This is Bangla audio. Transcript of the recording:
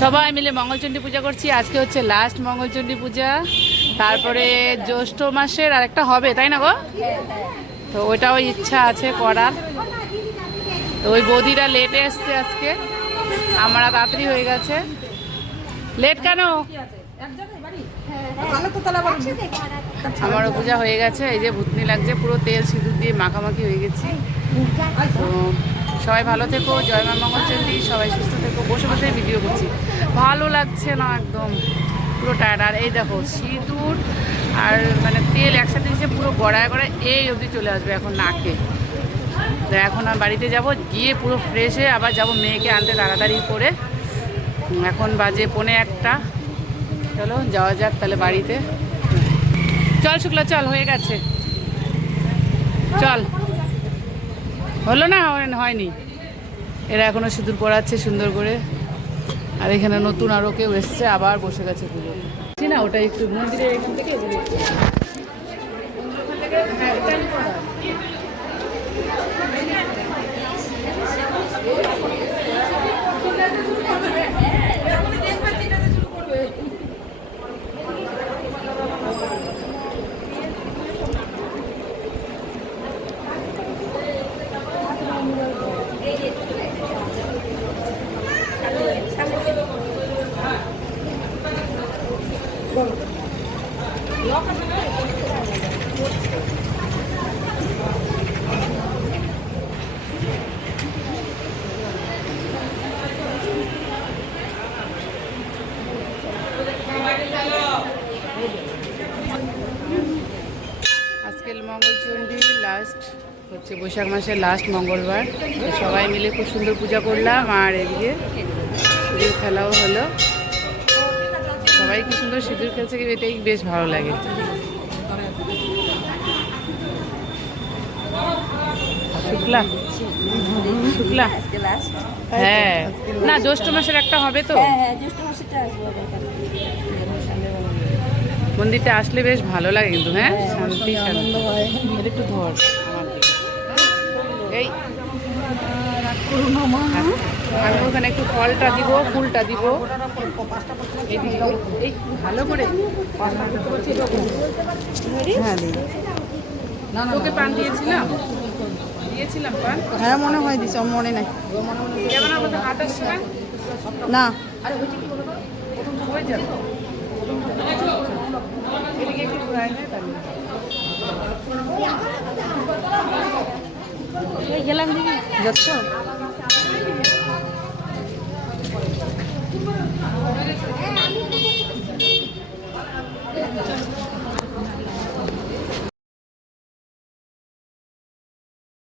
সবাই মিলে মঙ্গলচণ্ডী পূজা করছি। আজকে হচ্ছে লাস্ট মঙ্গলচণ্ডী পূজা, তারপরে জ্যৈষ্ঠ মাসের আরেকটা হবে, তাই না গো? তো ওইটাও ইচ্ছা আছে করার। তো ওই বৌদিরা লেটে এসছে আজকে, আমরা তাড়াতাড়ি হয়ে গেছে। লেট কেন? আমারও পূজা হয়ে গেছে। এই যে ভুতনি লাগছে, পুরো তেল সিঁদুর দিয়ে মাখামাখি হয়ে গেছি। তো সবাই ভালো থেকো, জয় মা মঙ্গলচণ্ডী, সবাই সুস্থ থেকো। বসে বসে ভিডিও করছি, ভালো লাগছে না একদম, পুরো টায়ার্ড। আর এই দেখো সিঁদুর আর মানে তেল একসাথে এসে পুরো গড়ায় গড়ায় এই অবধি চলে আসবে এখন নাকে। তো এখন আমি বাড়িতে যাব, গিয়ে পুরো ফ্রেশ হয়ে আবার যাব মেয়েকে আনতে তাড়াতাড়ি করে। এখন বাজে 1:45। চলো যাওয়া যাক তাহলে বাড়িতে। চল শুক্লা চল, হয়ে গেছে, চল। হলো না? হয়নি। এরা এখনো সিঁদুর পরাচ্ছে সুন্দর করে। আর এখানে নতুন আরও কেউ এসছে, আবার বসে গেছে পুজো না। ওটা একটু মন্দিরের এখান থেকে আজকের মঙ্গলচণ্ডী লাস্ট হচ্ছে বৈশাখ মাসের লাস্ট মঙ্গলবার। সবাই মিলে খুব সুন্দর পূজা করলাম। আর এদিকে সিঁদুর খেলাও হলো, সবাই কি সুন্দর সিঁদুর খেলছে, এটাই বেশ ভালো লাগে। শুক্লা শুক্লা হ্যাঁ, না জ্যৈষ্ঠ মাসের একটা হবে তো। মন্দিরটা আসলে বেশ ভালো লাগে কিন্তু, হ্যাঁ শান্তি আনন্দ হয়। একটু ধর এই আমি ওখানে একটু ফলটা দিব, ফুলটা দিব এই ভালো করে। তোকে পান দিয়েছিলাম পান, হ্যাঁ মনে হয় দিছে, মনে নাই। যেমন আমাদের হাত আসছে না হয়ে যাবে। এদিকে একটু ঘুরাই নেয় তাহলে গেলাম দিদি, যাচ্ছ?